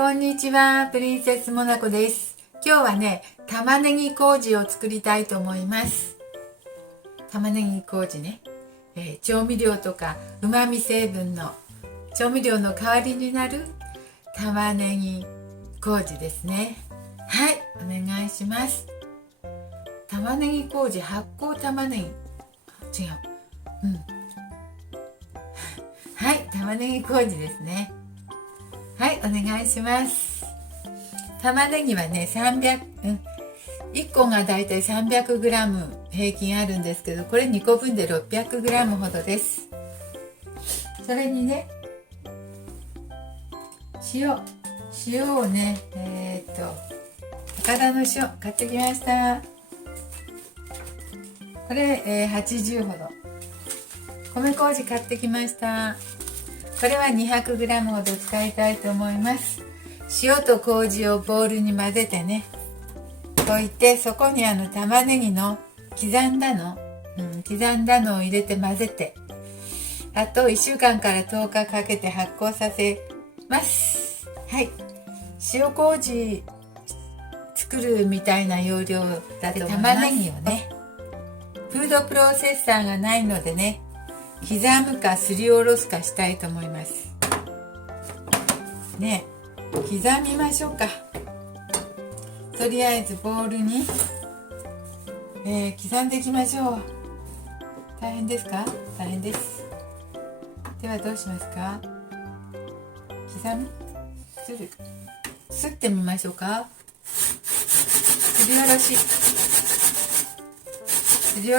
こんにちは、プリンセスモナコです。今日はね、玉ねぎ麹を作りたいと思います。玉ねぎ麹ね、調味料とか旨味成分の調味料の代わりになる玉ねぎ麹ですね。はい、お願いします。玉ねぎ麹、発酵玉ねぎ、違う、はい、玉ねぎ麹ですね。はい、お願いします。玉ねぎはね、1個がだいたい 300g 平均あるんですけど、これ2個分で 600g ほどです。それにね、塩をね、高田の塩買ってきました。これ、80ほど。米麹買ってきました。これは 200g ほど使いたいと思います。塩と麹をボウルに混ぜてね、置いて、そこに玉ねぎの刻んだのを入れて混ぜて、あと1週間から10日かけて発酵させます。はい、塩麹作るみたいな要領だと思います。玉ねぎをね、フードプロセッサーがないのでね、刻むかすりおろすかしたいと思いますね。刻みましょうか。とりあえずボウルに、刻んでいきましょう。大変ですか？大変です。ではどうしますか？すってみましょうか。すりお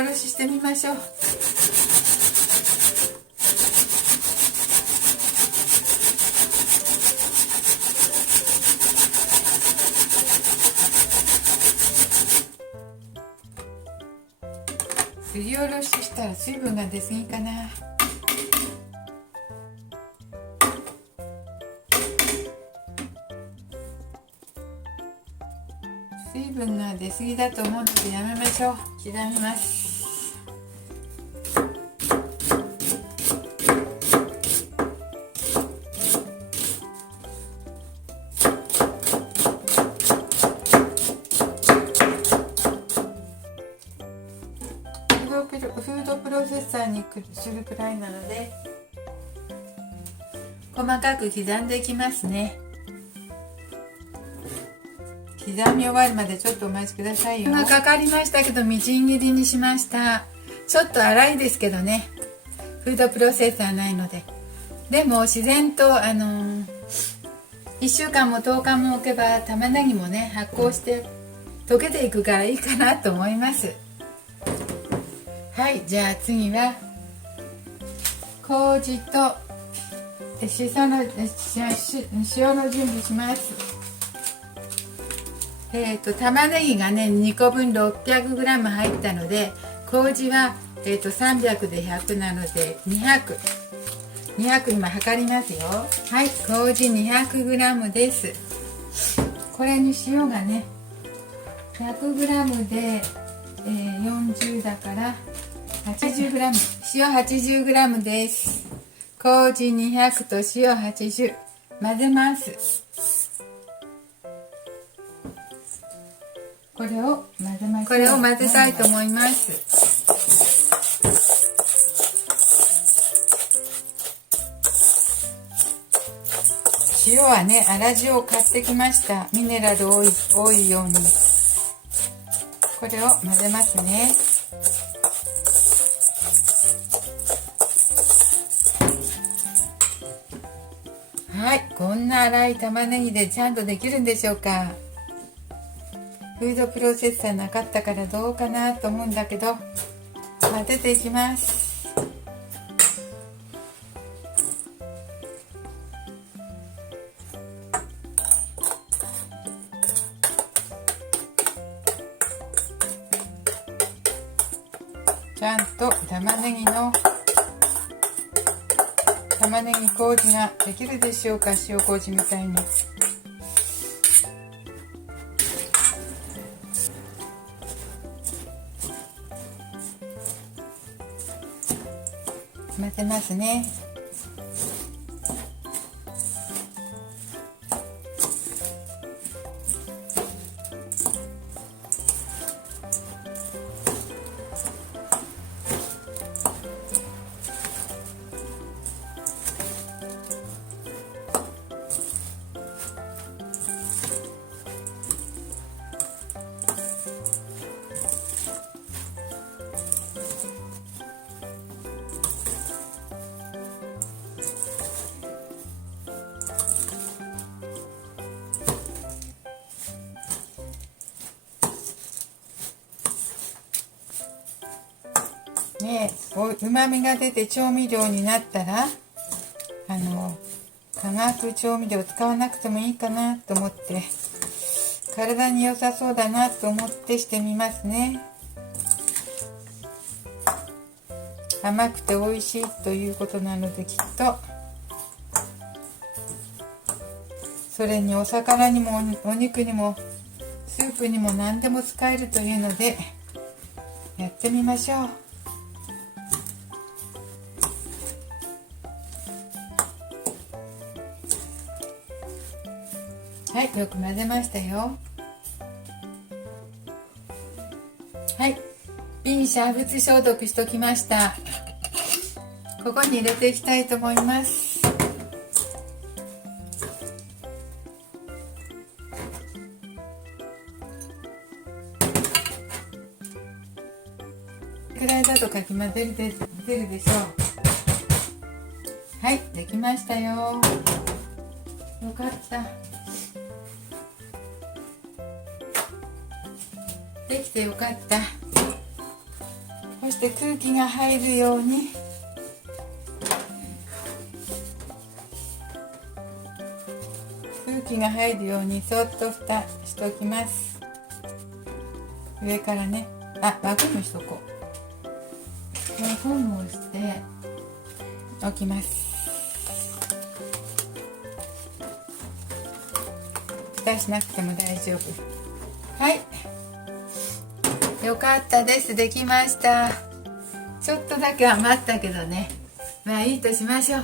ろししてみましょう。すりおろししたら水分が出すぎかな。水分が出すぎだと思うのでやめましょう。刻みます。フードプロセッサーにするくらいなので、細かく刻んでいきますね。刻み終わるまでちょっとお待ちくださいよ。かかりましたけど、みじん切りにしました。ちょっと粗いですけどね、フードプロセッサーないので。でも自然と1週間も10日も置けば玉ねぎもね、発酵して溶けていくからいいかなと思います。はい、じゃあ次は麹と塩の準備します。玉ねぎがね、2個分 600g 入ったので、麹は、300で100なので200今測りますよ。はい、麹 200g です。これに塩がね 100g で、40だから80g、塩 80g です。麹200と塩80、混ぜます。これを混ぜたいと思います。塩はね、粗塩を買ってきました。ミネラル多いように。これを混ぜますね。はい、こんな粗い玉ねぎでちゃんとできるんでしょうか。フードプロセッサーなかったからどうかなと思うんだけど、混ぜていきます。ちゃんと玉ねぎ麹ができるでしょうか。塩麹みたいに。混ぜますね。うまみが出て調味料になったら化学調味料使わなくてもいいかなと思って、体に良さそうだなと思ってしてみますね。甘くて美味しいということなので、きっとそれにお魚にもお肉にもスープにも何でも使えるというのでやってみましょう。はい、よく混ぜましたよ。はい、瓶煮沸消毒しときました。ここに入れていきたいと思います。くらいだとかき混ぜるでしょう。はい、できましたよ。よかった。できてよかった。そして空気が入るようにそっと蓋しておきます。上からね、輪ゴムしとこう。輪ゴムをしておきます。蓋しなくても大丈夫。はい、よかったです。できました。ちょっとだけ余ったけどね、まあいいとしましょう。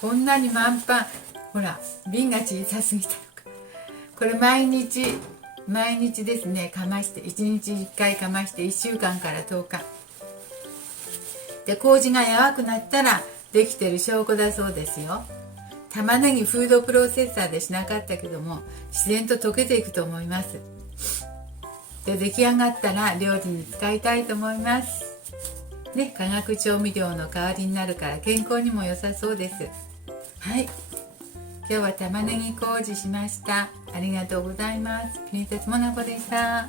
こんなに満帆。ほら、瓶が小さすぎたのか。これ毎日ですね、かまして、1日1回かまして1週間から10日で、麹がやわくなったらできてる証拠だそうですよ。玉ねぎフードプロセッサーでしなかったけども、自然と溶けていくと思います。で、出来上がったら料理に使いたいと思いますね。化学調味料の代わりになるから健康にも良さそうです。はい、今日は玉ねぎ麹しました。ありがとうございます。プリンセスモナコでした。